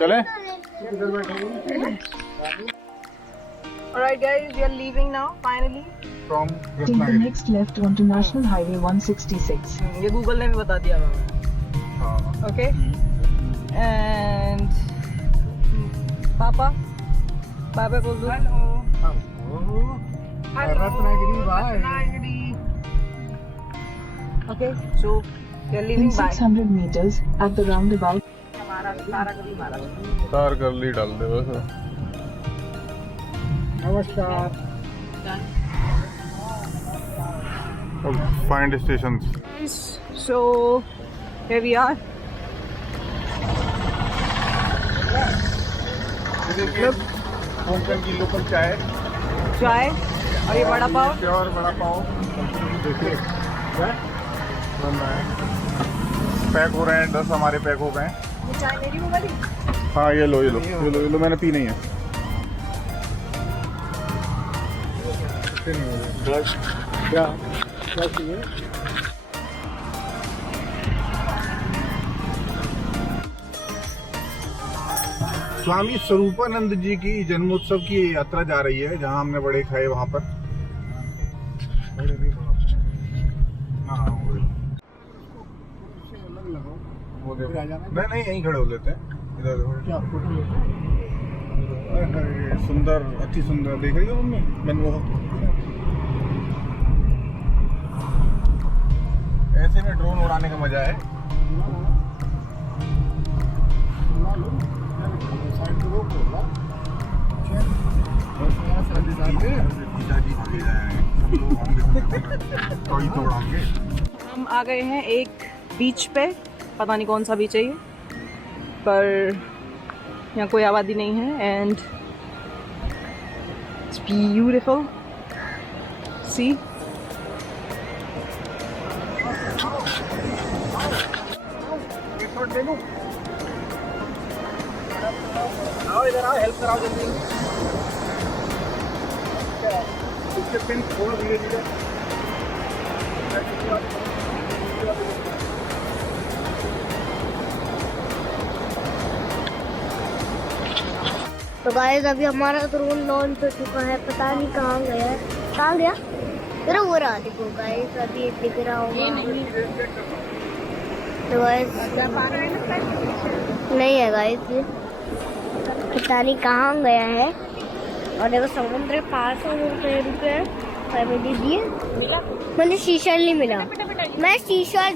चले? Alright guys, we are leaving now finally. From Take the next left onto National Highway 166. ये Google ने भी बता दिया हमें. Okay. And पापा, बाय बाय बोल दो. Ratnagiri, bye. Okay, so we are In leaving by. 600 meters at the roundabout. तार कर ली डाल दे बस. नमस्कार. Find stations. So here we are. Look, Konkan की लोकल चाय चाय और ये वड़ा पाव. और बड़ा पाव देखिए क्या बन रहा है. पैक हो रहे हैं 10 हमारे पैक हो गए हैं. ये चाय मेरी हो गई. हाँ ये लो मैंने पी नहीं है. क्या चाहिए? स्वामी स्वरूपानंद जी की जन्मोत्सव की यात्रा जा रही है. जहां हमने बड़े खाए वहां पर. नहीं यहीं खड़े हो लेते हैं. इधर सुंदर, अति सुंदर. देख रही हो मम्मी मनमोहक. ऐसे में ड्रोन उड़ाने का मजा है. हम आ गए हैं एक बीच पे. पता नहीं कौन सा बीच है ये, पर यहाँ कोई आबादी नहीं है. And it's beautiful. सी इधर आओ, हेल्प कराओ जल्दी. इसके पिन थोड़ा धीरे धीरे. तो गाइस अभी हमारा ड्रोन लॉन्च हो चुका है. पता नहीं कहाँ गया है. कहाँ गया? अरे वो रहा देखो गाइस. अभी ये दिख रहा होगा. तो गाइस नहीं है गाइस, ये पता नहीं कहाँ गया है. और देखो समुद्र पास रुके. मैंने शीशा नहीं मिला. मैं शीशा